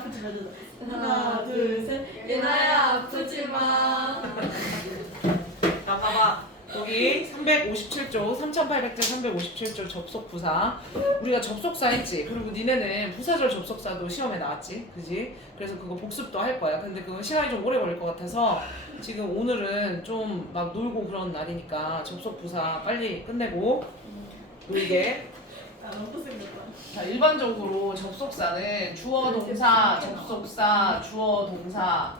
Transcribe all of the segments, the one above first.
아프지 마. 하나, 둘, 셋. 예나야 아프지 마. 자, 봐봐. 여기 357조, 3800제 357조 접속 부사. 우리가 접속사 했지. 그리고 니네는 부사절 접속사도 시험에 나왔지. 그지? 그래서 그거 복습도 할 거야. 근데 그거 시간이 좀 오래 걸릴 것 같아서 지금 오늘은 좀 막 놀고 그런 날이니까 접속 부사 빨리 끝내고 놀게. 아 너무 생겼다. 자, 일반적으로 접속사는 주어, 동사, 접속사, 주어, 동사.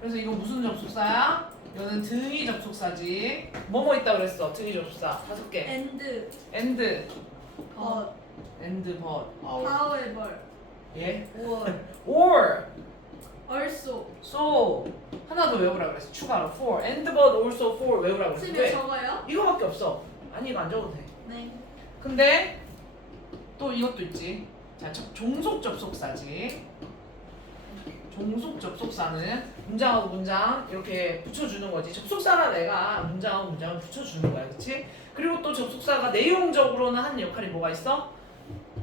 그래서 이거 무슨 접속사야? 이거는 등위 접속사지. 뭐뭐 있다 그랬어? 등위 접속사 5개. and, and, but, and, but. however, 예? or, or, also. so. 하나 더 외우라 그랬어. 추가로 for, and, but, also, for 외우라 그랬어. 선생님 왜? 적어요? 이거밖에 없어. 아니 이거 안 적어도 돼. 네. 근데 또 이것도 있지. 자, 종속 접속사지. 종속 접속사는 문장하고 문장 이렇게 붙여주는 거지. 접속사나 내가 문장하고 문장을 붙여주는 거야, 그렇지? 그리고 또 접속사가 내용적으로는 하는 역할이 뭐가 있어?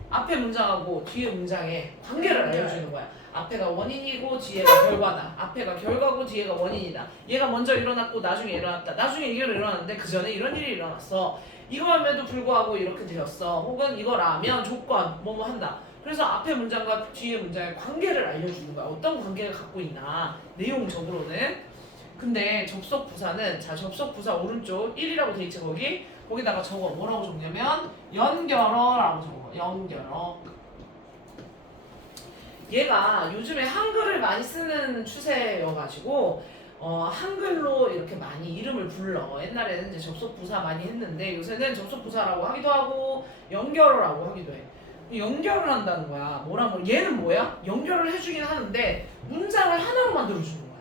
앞에 문장하고 뒤에 문장에 관계를 알려주는 거야. 앞에가 원인이고 뒤에가 결과다. 앞에가 결과고 뒤에가 원인이다. 얘가 먼저 일어났고 나중에 일어났다. 나중에 이게 일어났는데 그 전에 이런 일이 일어났어. 이거임에도 불구하고 이렇게 되었어. 혹은 이거라면 조건 뭐뭐 한다. 그래서 앞에 문장과 뒤에 문장의 관계를 알려주는 거야. 어떤 관계를 갖고 있나 내용적으로는. 근데 접속 부사는 자 접속 부사 오른쪽 1이라고 돼 있지 거기다가 적어 뭐라고 적냐면 연결어라고 적어. 연결어. 얘가 요즘에 한글을 많이 쓰는 추세여가지고 한글로 이렇게 많이 이름을 불러. 옛날에는 이제 접속 부사 많이 했는데 요새는 접속 부사라고 하기도 하고 연결어라고 하기도 해. 연결을 한다는 거야. 얘는 뭐야? 연결을 해주긴 하는데 문장을 하나로 만들어주는 거야.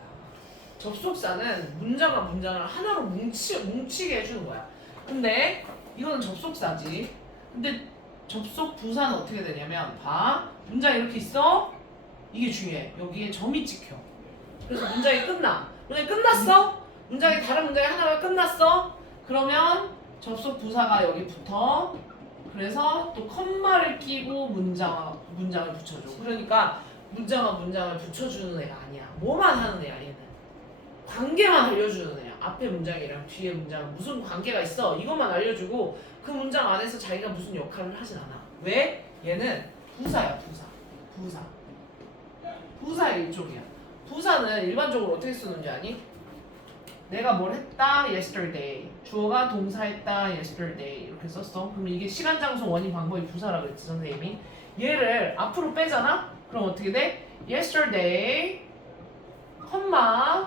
접속사는 문장과 문장을 하나로 뭉치게 해주는 거야. 근데 이거는 접속사지. 근데 접속 부사는 어떻게 되냐면 봐. 문장이 이렇게 있어. 이게 중요해. 여기에 점이 찍혀. 그래서 문장이 끝나. 문장이 끝났어. 문장이 다른 문장이 하나가 끝났어. 그러면 접속 부사가 여기 붙어. 그래서 또 컴마를 끼고 문장을 붙여줘. 그러니까 문장과 문장을 붙여주는 애가 아니야. 뭐만 하는 애야 얘는. 관계만 알려주는 애야. 앞에 문장이랑 뒤에 문장 무슨 관계가 있어. 이것만 알려주고 그 문장 안에서 자기가 무슨 역할을 하진 않아. 왜? 얘는 부사야 부사. 부사의 일종이야. 부사는 일반적으로 어떻게 쓰는지 아니? 내가 뭘 했다 yesterday. 주어가 동사했다 yesterday 이렇게 썼어. 그럼 이게 시간, 장소, 원인, 방법이 부사라 그랬지 선생님이. 얘를 앞으로 빼잖아? 그럼 어떻게 돼? yesterday,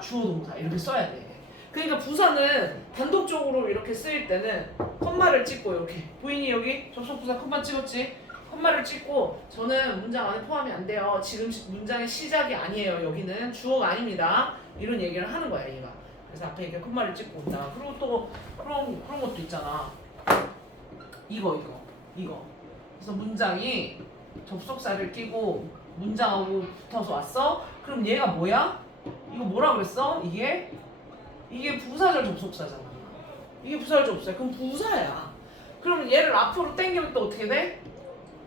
주어 동사 이렇게 써야 돼. 그러니까 부사는 단독적으로 이렇게 쓰일 때는 컴마를 찍고 이렇게 보이니 여기 접속 부사 컴마 찍었지? 컴마를 찍고 저는 문장 안에 포함이 안 돼요. 지금 문장의 시작이 아니에요. 여기는 주어가 아닙니다. 이런 얘기를 하는 거야 얘가. 그래서 앞에 이렇게 콤마를 찍고 온다. 그리고 또 그런 것도 있잖아. 이거. 그래서 문장이 접속사를 끼고 문장하고 붙어서 왔어. 그럼 얘가 뭐야? 이거 뭐라 그랬어? 이게 부사절 접속사잖아. 이게 부사절 접속사. 그럼 부사야. 그럼 얘를 앞으로 당기면 또 어떻게 돼?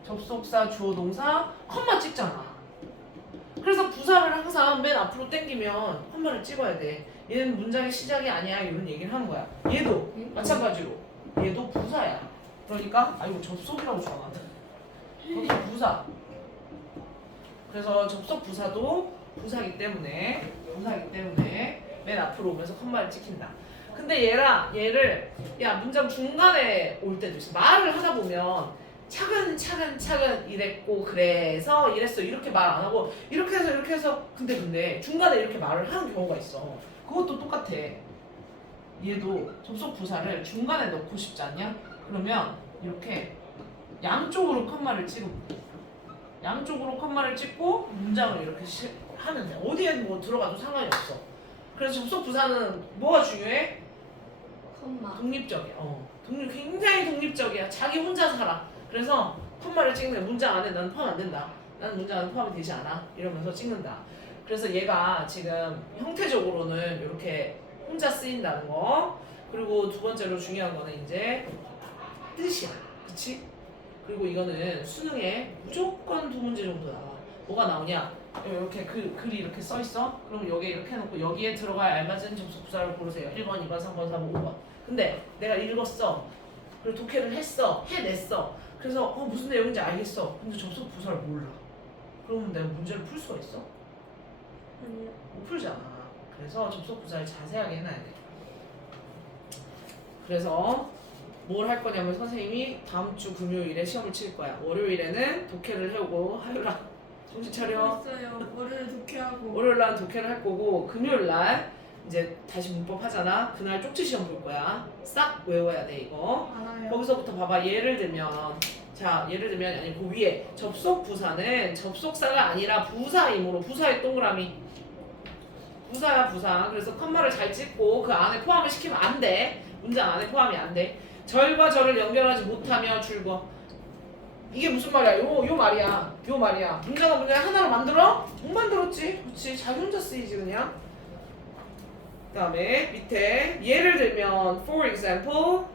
접속사, 주어, 동사, 컴마 찍잖아. 그래서 부사를 항상 맨 앞으로 당기면 컴마를 찍어야 돼. 얘는 문장의 시작이 아니야 이런 얘기를 하는 거야. 얘도 마찬가지로 얘도 부사야. 그러니까 아이고 접속이라고 좋아한다. 접속 부사. 그래서 접속 부사도 부사기 때문에 맨 앞으로 오면서 컴마를 찍힌다. 근데 얘를 야 문장 중간에 올 때도 있어. 말을 하다 보면 차근 이랬고 그래서 이랬어 이렇게 말 안 하고 이렇게 해서 근데 중간에 이렇게 말을 하는 경우가 있어. 그것도 똑같아. 얘도 접속 부사를 중간에 넣고 싶지 않냐? 그러면 이렇게 양쪽으로 컴마를 찍고 문장을 이렇게 하면 돼. 어디에 뭐 들어가도 상관이 없어. 그래서 접속 부사는 뭐가 중요해? 컴마. 독립적이야. 굉장히 독립적이야. 자기 혼자 살아. 그래서 컴마를 찍는 문장 안에 나는 포함 안 된다. 나는 문장 안에 포함이 되지 않아. 이러면서 찍는다. 그래서 얘가 지금 형태적으로는 이렇게 혼자 쓰인다는 거. 그리고 두 번째로 중요한 거는 이제 뜻이야. 그치? 그리고 이거는 수능에 무조건 2문제 정도 나와. 뭐가 나오냐? 이렇게 글이 이렇게 써 있어. 그럼 여기에 이렇게 해놓고 여기에 들어갈 알맞은 접속 부사를 고르세요. 1번, 2번, 3번, 4번, 5번. 근데 내가 읽었어. 그리고 독해를 했어. 해냈어. 그래서 무슨 내용인지 알겠어. 근데 접속 부사를 몰라. 그러면 내가 문제를 풀 수가 있어? 아니요. 못 풀잖아. 그래서 접속 부사를 자세하게 해놔야 돼. 그래서 뭘 할 거냐면 선생님이 다음 주 금요일에 시험을 칠 거야. 월요일에는 독해를 해오고 화요일날 정신 차려. 있어요. 월요일 독해하고. 월요일날 독해를 할 거고 금요일날 이제 다시 문법 하잖아. 그날 쪽지 시험 볼 거야. 싹 외워야 돼 이거. 알아요. 거기서부터 봐봐. 예를 들면 아니 그 위에 접속 부사는 접속사가 아니라 부사이므로 부사의 동그라미. 부사야 부사. 그래서 컴마를 잘 찍고 그 안에 포함을 시키면 안 돼. 문장 안에 포함이 안 돼. 절과 절을 연결하지 못하며 줄거. 이게 무슨 말이야? 요 말이야. 문장을 하나로 만들어? 못 만들었지. 그렇지. 자기 혼자 쓰이지 그냥. 그 다음에 밑에 예를 들면 for example,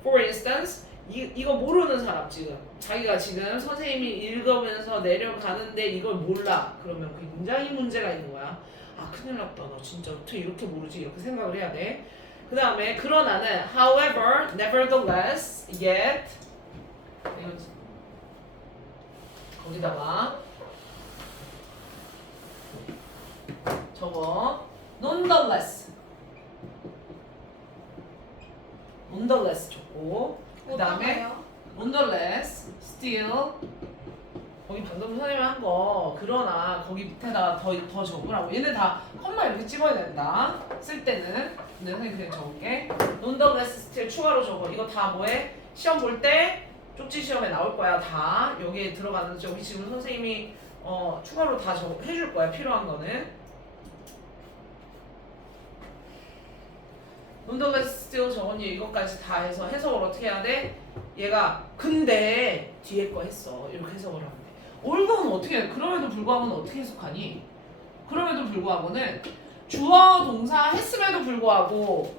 for instance 이거 모르는 사람 지금 자기가 지금 선생님이 읽으면서 내려가는데 이걸 몰라. 그러면 그게 굉장히 문제가 있는 거야. 아 큰일 났다. 나 진짜 어떻게 이렇게 모르지? 이렇게 생각을 해야 돼. 그 다음에 그러나는 however, nevertheless, yet 이거 거기다가 저거 nonetheless 줬고 그 다음에 nonetheless, still 거기 방금 선생님이 한 거 그러나 거기 밑에다 더 적으라고. 얘네 다 컴마 이렇게 찍어야 된다 쓸 때는. 근데 선생님 그냥 적을게. nonetheless, still 추가로 적어. 이거 다 뭐해? 시험 볼 때 쪽지 시험에 나올 거야. 다 여기에 들어가는 여기 지금 선생님이 추가로 다 해줄 거야. 필요한 거는. nonetheless, still 적었니? 이것까지 다 해서 해석을 어떻게 해야 돼? 얘가 근데 뒤에 거 했어. 이렇게 해석을 하면 돼. 올거는 어떻게 해? 그럼에도 불구하고는 어떻게 해석하니? 그럼에도 불구하고는 주어 동사 했음에도 불구하고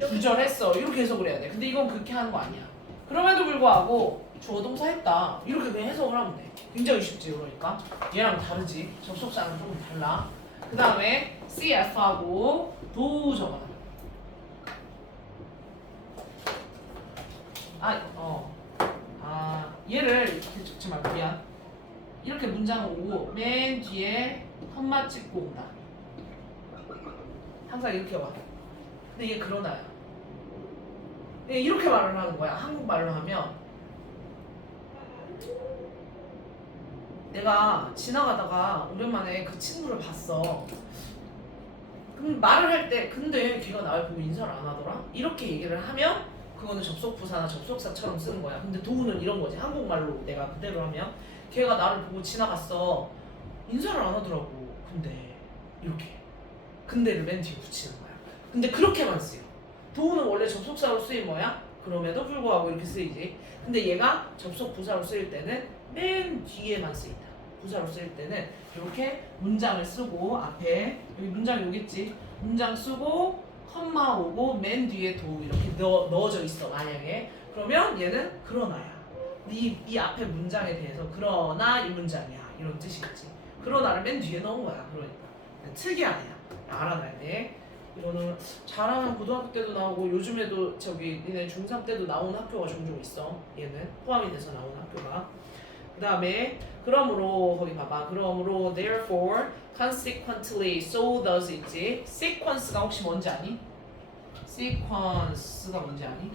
구절했어. 이렇게 해석을 해야 돼. 근데 이건 그렇게 하는 거 아니야. 그럼에도 불구하고 주어 동사 했다. 이렇게 그냥 해석을 하면 돼. 굉장히 쉽지 그러니까. 얘랑 다르지. 접속사는 조금 달라. 그 다음에 CF하고 도 적어놔. 얘를 이렇게 적지 말고 미안. 이렇게 문장을 오고 맨 뒤에 컴마 찍고 온다. 항상 이렇게 와. 근데 이게 그러나요. 이렇게 말을 하는 거야. 한국말로 하면 내가 지나가다가 오랜만에 그 친구를 봤어. 그럼 말을 할 때 근데 걔가 나를 보고 인사를 안 하더라? 이렇게 얘기를 하면 그거는 접속부사나 접속사처럼 쓰는 거야. 근데 도구는 이런 거지. 한국말로 내가 그대로 하면 걔가 나를 보고 지나갔어. 인사를 안 하더라고. 근데 이렇게 근데를 맨 뒤에 붙이는 거야. 근데 그렇게만 쓰여. 도구는 원래 접속사로 쓰인 뭐야? 그럼에도 불구하고 이렇게 쓰이지. 근데 얘가 접속부사로 쓰일 때는 맨 뒤에만 쓰인다. 부사로 쓰일 때는 이렇게 문장을 쓰고 앞에 여기 문장 여기있지. 문장 쓰고 컴마 오고 맨 뒤에 도 이렇게 넣어져 있어 만약에. 그러면 얘는 그러나야. 이 앞에 문장에 대해서 그러나 이 문장이야 이런 뜻이겠지. 그러나를 맨 뒤에 넣은 거야. 그러니까 특이하냐 알아놔야 돼. 이거는 잘하면 고등학교 때도 나오고 요즘에도 저기 니네 중3 때도 나오는 학교가 종종 있어. 얘는 포함이 돼서 나오는 학교가. 그 다음에 그러므로 거기 봐봐. 그러므로 therefore, consequently, so does 있지. sequence가 혹시 뭔지 아니? sequence가 뭔지 아니?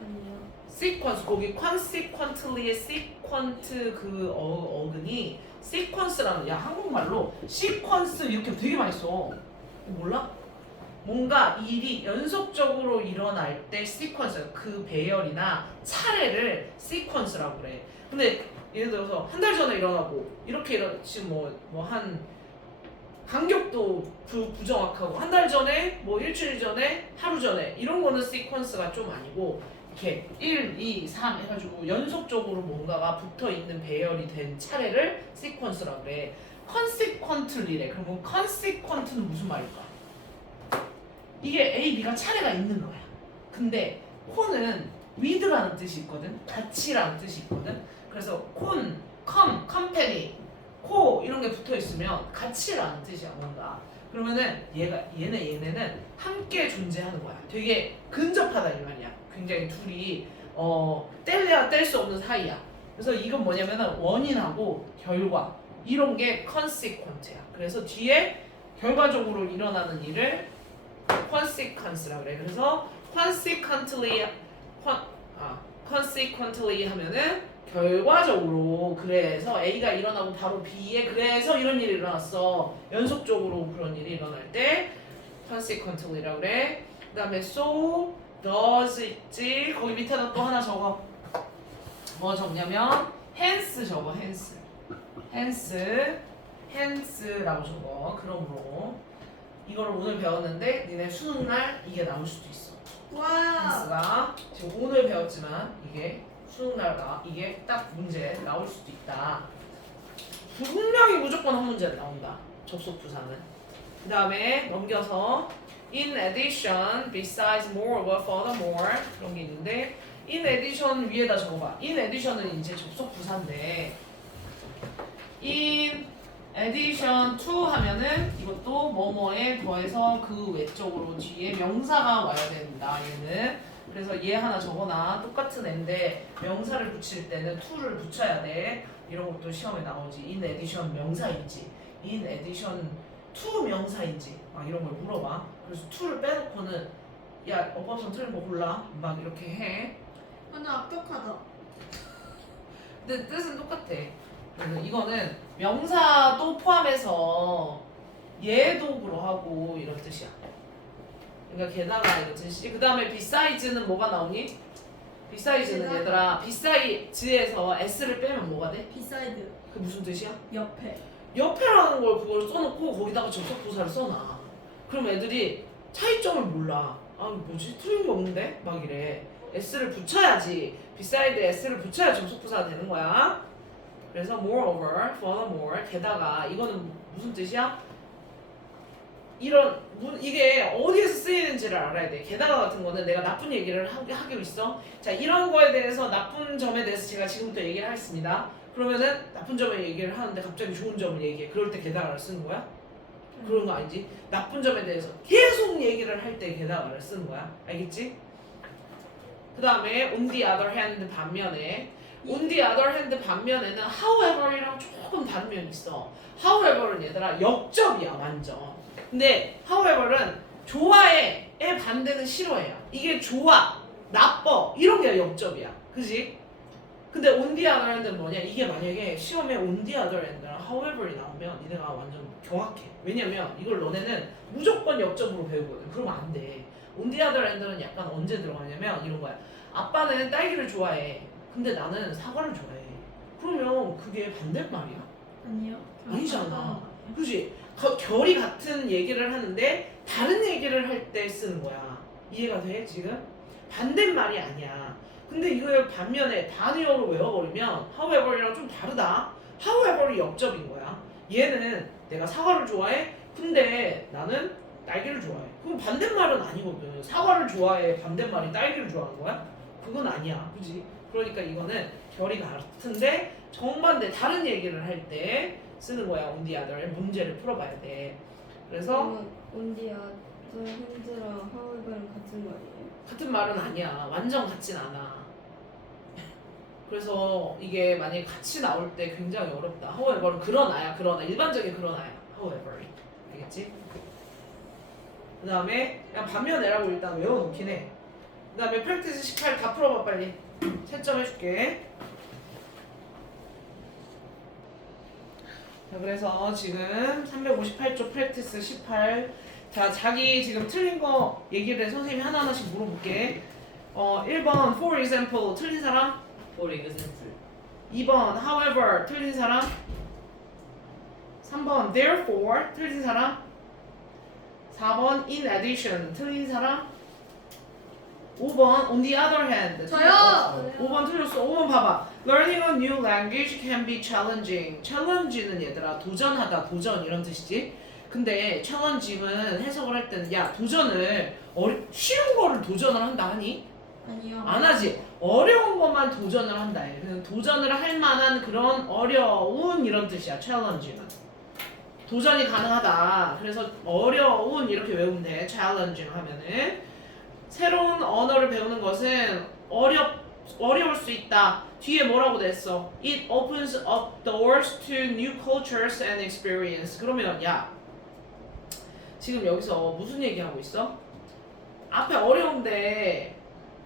아니요. sequence 거기 consequently의 sequent 그 어근이 sequence라는 야 한국말로 sequence 이렇게 되게 많이 써. 몰라? 뭔가 일이 연속적으로 일어날 때 sequence 그 배열이나 차례를 sequence라고 그래. 근데 예를 들어서 한 달 전에 일어나고 이렇게 지금 뭐 한 간격도 부정확하고 한 달 전에 뭐 일주일 전에 하루 전에 이런 거는 sequence가 좀 아니고 이렇게 1, 2, 3 해가지고 연속적으로 뭔가가 붙어있는 배열이 된 차례를 sequence라고 그래. consequently래. 그러면 consequent는 무슨 말일까? 이게 A, B가 차례가 있는 거야. 근데 with라는 뜻이 있거든. 같이라는 뜻이 있거든. 그래서 come 컴퍼니, 코 이런 게 붙어 있으면 같이라는 뜻이야 뭔가. 그러면은 얘네는 함께 존재하는 거야. 되게 근접하다 이 말이야. 굉장히 둘이 뗄래야 뗄 수 없는 사이야. 그래서 이건 뭐냐면은 원인하고 결과 이런 게 consequent야. 그래서 뒤에 결과적으로 일어나는 일을 consequence라 그래. 그래서 consequently 하면은 결과적으로 그래서 A가 일어나고 바로 B에 그래서 이런 일이 일어났어. 연속적으로 그런 일이 일어날 때 consequently라고 그래. 그다음에 so does 있지. 거기 밑에다 또 하나 적어. 뭐 적냐면 hence 적어. hence라고 적어. 그러므로 이걸 오늘 배웠는데 니네 수능날 이게 나올 수도 있어. 와. hence가 지금 오늘 배웠지만 이게 수능날 이게 딱 문제 나올 수도 있다. 분명히 무조건 한 문제 나온다. 접속 부사는. 그 다음에 넘겨서 in addition, besides, moreover, furthermore 그런 게 있는데 in addition 위에다 적어봐. in addition은 이제 접속 부사인데 in addition to 하면은 이것도 뭐뭐에 더해서 그 외적으로 뒤에 명사가 와야 된다. 얘는 그래서 얘 하나 적어놔. 똑같은 애인데 명사를 붙일 때는 to를 붙여야 돼. 이런 것도 시험에 나오지. in addition 명사인지 in addition to 명사인지 막 이런 걸 물어봐. 그래서 to를 빼놓고는 야 어법선 틀린 거 골라 막 이렇게 해. 완전 악격하다. 근데 뜻은 똑같아. 그래서 이거는 명사도 포함해서 예독으로 하고 이런 뜻이야. 그러니까 게다가 이런 뜻이지. 그 다음에 beside는 뭐가 나오니? beside는 게다가. 얘들아 beside에서 s를 빼면 뭐가 돼? 비사이드. 그 무슨 뜻이야? 옆에. 옆에라는 걸 그걸 써놓고 거기다가 접속부사를 써놔. 그럼 애들이 차이점을 몰라. 아 뭐지? 틀린 게 없는데? 막 이래. s를 붙여야지. beside에 s를 붙여야 접속부사가 되는 거야. 그래서 moreover, furthermore, 게다가 이거는 무슨 뜻이야? 이게 어디에서 쓰이는지를 알아야 돼. 게다가 같은 거는 내가 나쁜 얘기를 하기로 있어. 자, 이런 거에 대해서 나쁜 점에 대해서 제가 지금부터 얘기를 하겠습니다. 그러면은 나쁜 점에 얘기를 하는데 갑자기 좋은 점을 얘기해. 그럴 때 게다가를 쓰는 거야? 그런 거 아니지? 나쁜 점에 대해서 계속 얘기를 할 때 게다가를 쓰는 거야. 알겠지? 그 다음에 on the other hand 반면에 on the other hand 반면에는 however이랑 조금 다른 면이 있어. however는 얘들아 역접이야 완전. 근데 however은 좋아해의 반대는 싫어해야. 이게 좋아, 나빠 이런 게 역접이야. 그지? 근데 on the other hand는 뭐냐? 이게 만약에 시험에 on the other hand랑 however이 나오면 니네가 완전 경악해. 왜냐면 이걸 너네는 무조건 역접으로 배우거든. 그러면 안 돼. on the other hand는 약간 언제 들어가냐면 이런 거야. 아빠는 딸기를 좋아해. 근데 나는 사과를 좋아해. 그러면 그게 반대말이야? 아니요. 아니잖아. 그지? 결이 같은 얘기를 하는데 다른 얘기를 할 때 쓰는 거야. 이해가 돼 지금? 반대말이 아니야. 근데 이걸 반면에 단위어로 외워버리면 however이랑 좀 다르다. however이 역접인 거야. 얘는 내가 사과를 좋아해. 근데 나는 딸기를 좋아해. 그럼 반대말은 아니거든. 사과를 좋아해. 반대말이 딸기를 좋아하는 거야? 그건 아니야. 그지? 그러니까 이거는 결이 같은데 정반대 다른 얘기를 할 때 쓰는 거야. on the other 문제를 풀어봐야 돼. 그래서 온디야 저 핸드랑 하울바랑 같은 말이에요? 같은 말은 아니야. 완전 같진 않아. 그래서 이게 만약에 같이 나올 때 굉장히 어렵다. however는 그러나야. 일반적인 그러나야. however. 알겠지? 그 다음에 그냥 반면에라고 일단 외워놓긴 해. 그 다음에 practice 18 다 풀어봐 빨리. 채점 해줄게. 자, 그래서 지금 358쪽 프랙티스 18. 자, 자기 지금 틀린 거 얘기를 해. 선생님이 하나하나씩 물어볼게. 1번 for example 틀린 사람? For example. 2번 however 틀린 사람? 3번 therefore 틀린 사람? 4번 in addition 틀린 사람? 5번 on the other hand 저요. 5번 틀렸어. 5번 봐봐. Learning a new language can be challenging. challenge는 얘들아 도전하다, 도전 이런 뜻이지. 근데 challenge는 해석을 할 때는 야 도전을 쉬운 거를 도전을 한다 하니? 아니요. 안 하지. 어려운 것만 도전을 한다. 그냥 도전을 할 만한 그런 어려운 이런 뜻이야. challenge는. 도전이 가능하다. 그래서 어려운 이렇게 외우면 돼. challenging 하면은 새로운 언어를 배우는 것은 어려울 수 있다. 뒤에 뭐라고 됐어? It opens up doors to new cultures and experience. 그러면 야 지금 여기서 무슨 얘기하고 있어? 앞에 어려운데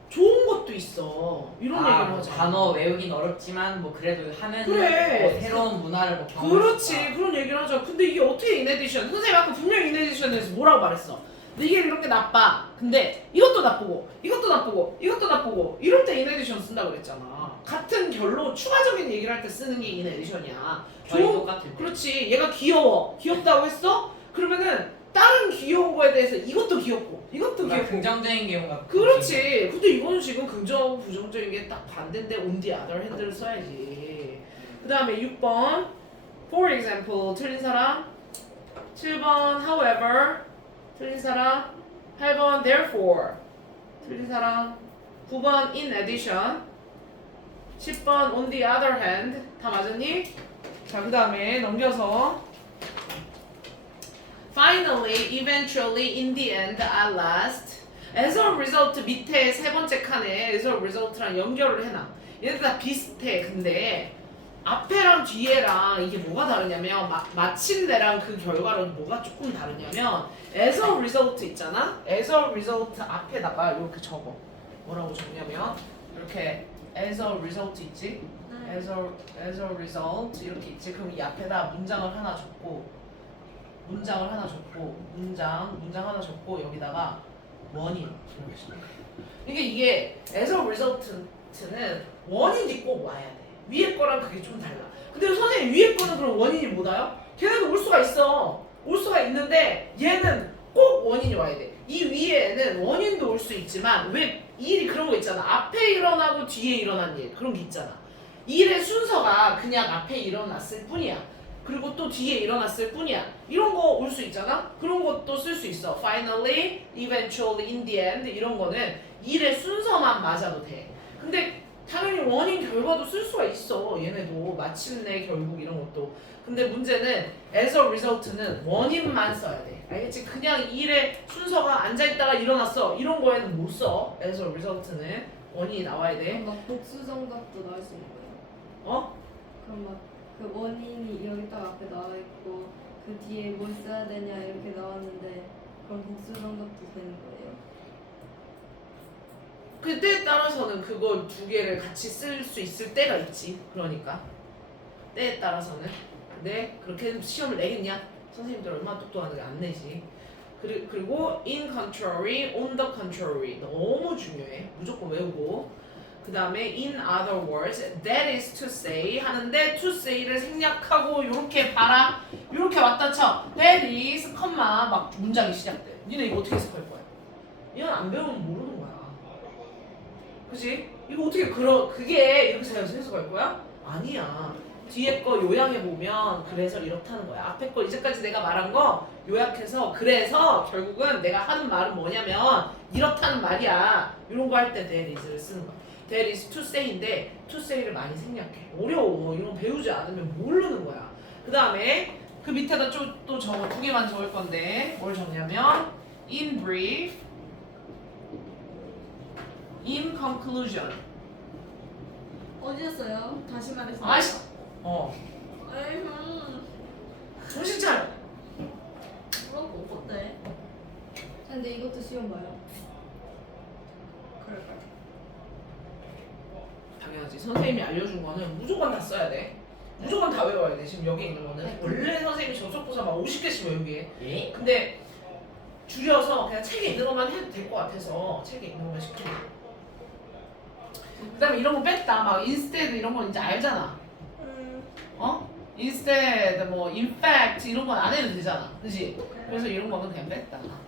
좋은 것도 있어. 이런 얘기를 하잖아. 단어 외우긴 어렵지만 뭐 그래도 하면 그래. 뭐 새로운 문화를 뭐 경험할 그렇지. 수 있다. 그런 얘기를 하죠. 근데 이게 어떻게 인에디션? 선생님 아까 분명히 인에디션에서 뭐라고 말했어? 근데 이게 이렇게 나빠. 근데 이것도 나쁘고 이것도 나쁘고 이것도 나쁘고 이럴 때 인에디션 쓴다고 그랬잖아. 같은 결로 추가적인 얘기를 할 때 쓰는 게 인에디션이야. 거의 좋은 똑같은. 그렇지. 얘가 귀여워. 귀엽다고 했어? 그러면은 다른 귀여운 거에 대해서 이것도 귀엽고 이것도 그러니까 귀엽고 긍정적인 경우가 그렇지. 근데 이건 지금 긍정, 부정적인 게 딱 반대인데 on the other hand를 써야지. 그 다음에 6번 for example 틀린 사람 7번 however 틀린 사람 8번 therefore 틀린 사람 9번 in addition 10번 on the other hand 다 맞았니? 자, 그 다음에 넘겨서 Finally, eventually, in the end, at last. As a result 밑에 세 번째 칸에 as a result랑 연결을 해놔. 얘네들 다 비슷해. 근데 앞에랑 뒤에랑 이게 뭐가 다르냐면 마침내랑 그 결과랑 뭐가 조금 다르냐면 as a result 있잖아. as a result 앞에다가 이렇게 적어. 뭐라고 적냐면 이렇게 as a result 있지. as a result 이렇게 있지. 그럼 이 앞에다 문장을 하나 적고 문장을 하나 적고 문장 하나 적고 여기다가 원인 이게 as a result는 원인이 꼭 와야 돼. 위에 거랑 그게 좀 달라. 근데 선생님 위에 거는 그럼 원인이 못 와요? 걔네도 올 수가 있어. 올 수가 있는데 얘는 꼭 원인이 와야 돼. 이 위에는 원인도 올 수 있지만 왜 일이 그런 거 있잖아. 앞에 일어나고 뒤에 일어난 일 그런 게 있잖아. 일의 순서가 그냥 앞에 일어났을 뿐이야. 그리고 또 뒤에 일어났을 뿐이야. 이런 거 올 수 있잖아? 그런 것도 쓸 수 있어. Finally, eventually, in the end 이런 거는 일의 순서만 맞아도 돼. 근데 당연히 원인 결과도 쓸 수가 있어. 얘네도 마침내 결국 이런 것도. 근데 문제는 as a result는 원인만 써야 돼. 알겠지? 그냥 일의 순서가 앉아있다가 일어났어. 이런 거에는 못 써. as a result는 원인이 나와야 돼. 막 복수 정답도 나올 수 있는 거예요. 어? 그럼 막 그 원인이 여기 딱 앞에 나와 있고 그 뒤에 뭘 써야 되냐 이렇게 나왔는데 그럼 복수 정답도 되는 거예요? 그때에 따라서는 그걸 두 개를 같이 쓸 수 있을 때가 있지. 그러니까 때에 따라서는. 근데 그렇게 시험을 내겠냐? 선생님들 얼마나 똑똑한데 안 내지. 그리고 in contrary, on the contrary 너무 중요해. 무조건 외우고. 그 다음에 in other words, that is to say 하는데 to say를 생략하고 요렇게 봐라. 요렇게 왔다 쳐. that is, 컴마 막 문장이 시작돼. 니네 이거 어떻게 해석할 거야? 이건 안 배우면 모르는 거야. 그치? 이거 어떻게 그게 이렇게 해석할 거야? 아니야. 뒤에 거 요약해 보면 그래서 이렇다는 거야. 앞에 거 이제까지 내가 말한 거 요약해서 그래서 결국은 내가 하는 말은 뭐냐면 이렇다는 말이야. 이런 거 할 때 that is를 쓰는 거야. that is to say인데 to say를 많이 생략해. 어려워. 이런 거 배우지 않으면 모르는 거야. 그 다음에 그 밑에다 또 적어. 두 개만 적을 건데 뭘 적냐면 in brief, in conclusion. 어디였어요? 다시 말해주세요. 아이씨. 아이고. 정신 차려. 뭐라고 어때? 근데 이것도 시험 봐요. 그럴까요? 당연하지. 선생님이 알려준 거는 무조건 다 써야 돼. 무조건 다 외워야 돼. 지금 여기 있는 거는 원래 선생님이 접속부사 막 50개씩 외우게. 예? 근데 줄여서 그냥 책에 있는 것만 해도 될 것 같아서 책에 있는 것만 시키고. 그다음에 이런 거 뺐다. 막 instead 이런 건 이제 알잖아. 어? instead 뭐 in fact 이런 건 안 해도 되잖아. 그지? 그래서 이런 거는 그냥 뺐다. 그냥.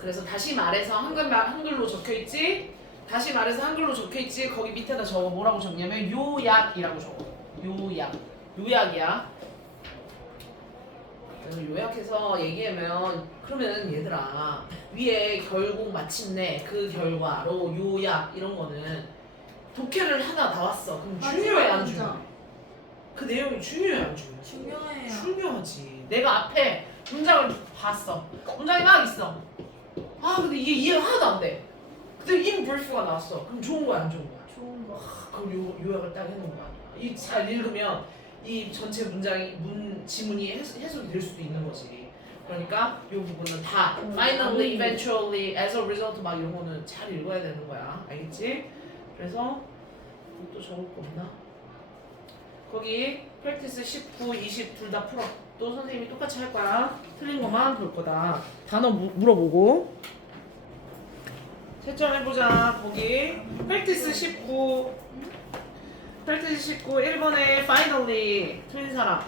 그래서 다시 말해서 한글로 적혀 있지. 다시 말해서 한글로 적혀 있지. 거기 밑에다 적어. 뭐라고 적냐면 요약이라고 적어. 요약이야. 요약해서 얘기하면 그러면 얘들아 위에 결국 마침내 그 결과로 요약 이런 거는 독해를 하나 나왔어. 그럼 중요해 안 중요해? 그 내용이 중요해 안 중요해? 중요해요. 중요하지. 내가 앞에 문장을 봤어. 문장이 막 있어. 아 근데 이게 이해가 하나도 안 돼. 근데 in brief가 나왔어. 그럼 좋은 거야 안 좋은 거야? 좋은 거. 그럼 요약을 딱 해놓은 거야. 이 잘 읽으면 이 전체 문장이 지문이 해석이 될 수도 있는 거지. 그러니까 이 부분은 다 finally, eventually, as a result 막 이런 거는 잘 읽어야 되는 거야. 알겠지? 그래서 또 적을 거 없나? 거기 practice 19, 20 둘 다 풀어. 또 선생님이 똑같이 할 거야. 틀린 것만 볼 거다. 단어 물어보고 채점해보자. 거기 practice 19 1번에 finally 틀린 사람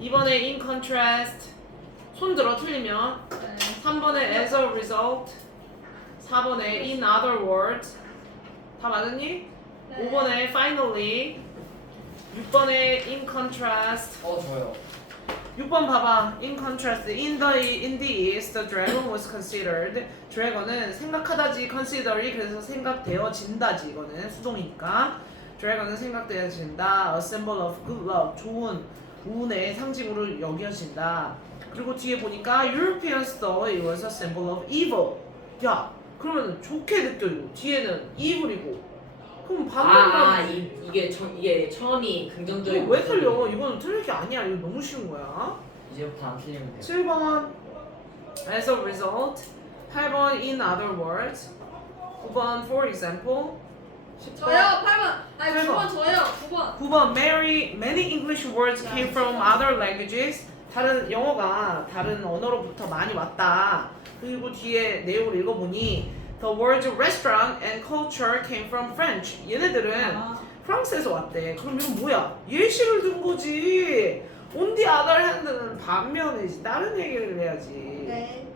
2번에 in contrast 손 들어 틀리면 3번에 as a result 4번에 in other words 다 맞았니? 5번에 finally 6번에 in contrast 저요. 6번 봐봐. In contrast, in the east, the dragon was considered. dragon은 생각하다지, consider이 그래서 생각되어진다지. 이거는 수동이니까. dragon은 생각되어진다. A symbol of good luck, 좋은 운의 상징으로 여겨진다. 그리고 뒤에 보니까 Europeans thought it was a symbol of evil. 야, 그러면 좋게 느껴요. 뒤에는 evil이고. 그럼 반대만. 이게 처음이 긍정적이고 왜 틀려? 이거는 틀릴 게 아니야. 이거 너무 쉬운 거야. 이제부터 안 틀리면 돼요. 7번 as a result 8번 in other words 9번 for example 10번 저요 8번. 아니 8번. 9번 저요 9번. 9번 many English words came from other languages 다른 영어가 다른 언어로부터 많이 왔다. 그리고 뒤에 내용을 읽어보니 the words restaurant and culture came from French 얘네들은 프랑스에서 왔대. 그럼 이건 뭐야? 예시를 든 거지. On the other hand는 반면이지. 다른 얘기를 해야지. 네.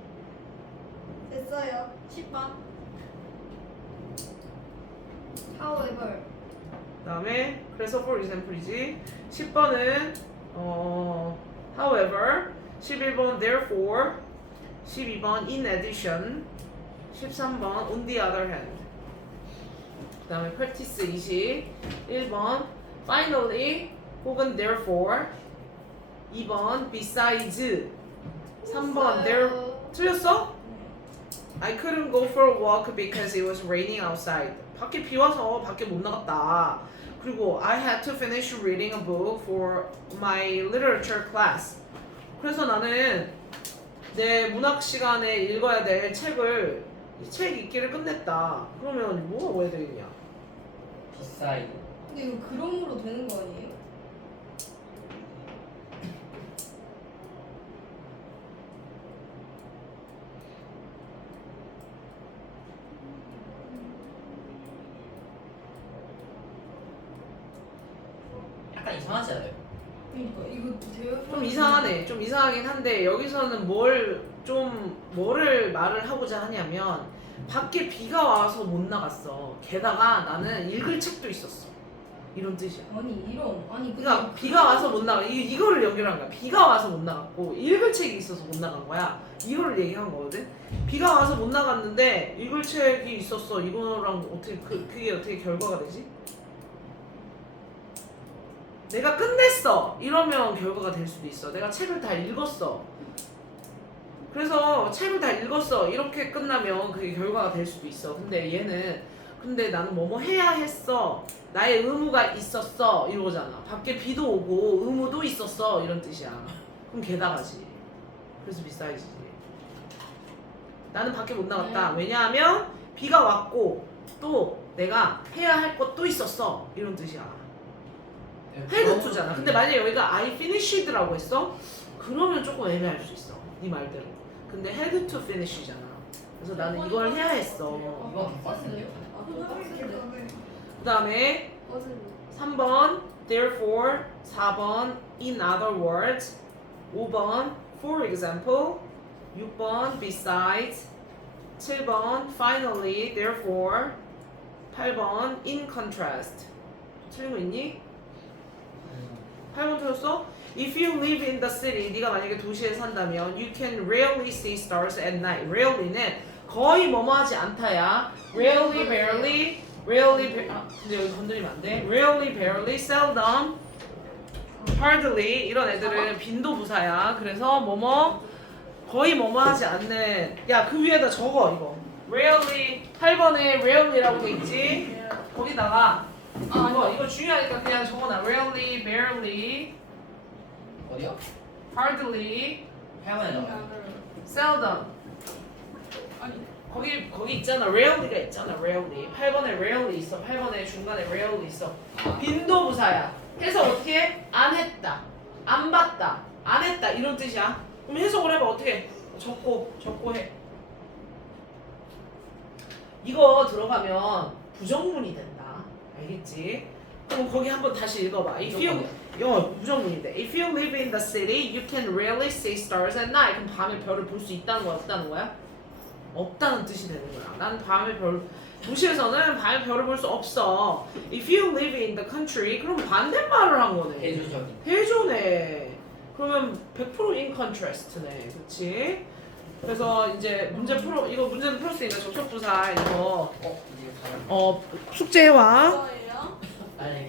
됐어요. 10번. However, 그다음에 그래서 for example이지. 10번은 however 11번 therefore 12번 in addition 13번 on the other hand 그다음에 practice 20 1번 finally 혹은 therefore 2번 besides 3번 there 틀렸어? I couldn't go for a walk because it was raining outside. 밖에 비 와서 밖에 못 나갔다. 그리고 I had to finish reading a book for my literature class. 그래서 나는 내 문학 시간에 읽어야 될 책을 책 읽기를 끝냈다. 그러면 뭐가 오야 되겠냐? 비싸이. 근데 이거 그럼으로 되는 거 아니에요? 약간 이상하지 않아요? 그러니까 이거 돼요? 좀 이상하네. 좀 이상하긴 한데 여기서는 뭐를 말을 하고자 하냐면 밖에 비가 와서 못 나갔어. 게다가 나는 읽을 책도 있었어. 이런 뜻이야. 아니 그러니까 비가 와서 못 나가. 이거를 연결한 거야. 비가 와서 못 나갔고 읽을 책이 있어서 못 나간 거야. 이거를 얘기한 거거든. 비가 와서 못 나갔는데 읽을 책이 있었어. 이거랑 어떻게 그게 어떻게 결과가 되지? 내가 끝냈어. 이러면 결과가 될 수도 있어. 내가 책을 다 읽었어. 그래서 책을 다 읽었어. 이렇게 끝나면 그게 결과가 될 수도 있어. 근데 얘는 근데 나는 뭐뭐 해야 했어. 나의 의무가 있었어. 이러잖아. 밖에 비도 오고 의무도 있었어. 이런 뜻이야. 그럼 게다가지. 그래서 비싸이지. 나는 밖에 못 나갔다. 왜냐하면 비가 왔고 또 내가 해야 할 것도 있었어. 이런 뜻이야. had to잖아. 근데 만약에 여기가 I finished라고 했어? 그러면 조금 애매할 수 있어. 네 말대로. 근데 had to finish잖아. 그래서 나는 이걸 해야 했어. 이거 빡센데요? 그 다음에 3번 therefore 4번 in other words 5번 for example 6번 besides 7번 finally therefore 8번 in contrast 틀린 거 있니? 8번 틀렸어? If you live in the city, 네가 만약에 도시에 산다면 you can rarely see stars at night. Rarely는 거의 뭐뭐하지 않다야. Rarely, barely, 근데 여기 건드리면 안 돼. Rarely, barely, seldom, hardly 이런 애들은 빈도부사야. 그래서 뭐뭐 거의 뭐뭐하지 않는. 야, 그 위에다 적어 이거. Rarely 8번에 rarely라고 돼 있지. 거기다가 이거 중요하니까 그냥 적어놔. Rarely, barely, 어디요? hardly, 해만에 나와요. seldom. 거기 있잖아. rarely가 있잖아. rarely. 8번에 rarely 있어. 8번에 중간에 rarely 있어. 빈도부사야. 해서 어떻게 해? 안 했다. 안 봤다. 안 했다. 이런 뜻이야. 그럼 해석을 해봐. 어떻게 해? 적고 해. 이거 들어가면 부정문이 된다. 알겠지? 그럼 거기 한번 다시 읽어봐. If you 부정문인데. If you live in the city, you can rarely see stars at night. 그럼 밤에 별을 볼 수 있다는 거야? 없다는 거야? 없다는 뜻이 되는 거야. 난 밤에 도시에서는 밤에 별을 볼 수 없어. If you live in the country, 그럼 반대말을 한 거네. 대조적인. 대조네. 그러면 100% in contrast네. 그렇지? 그래서 이제 이거 문제는 풀었으니까 접속부사 이거 이게 다른. 숙제해와. 뭐예요? 아니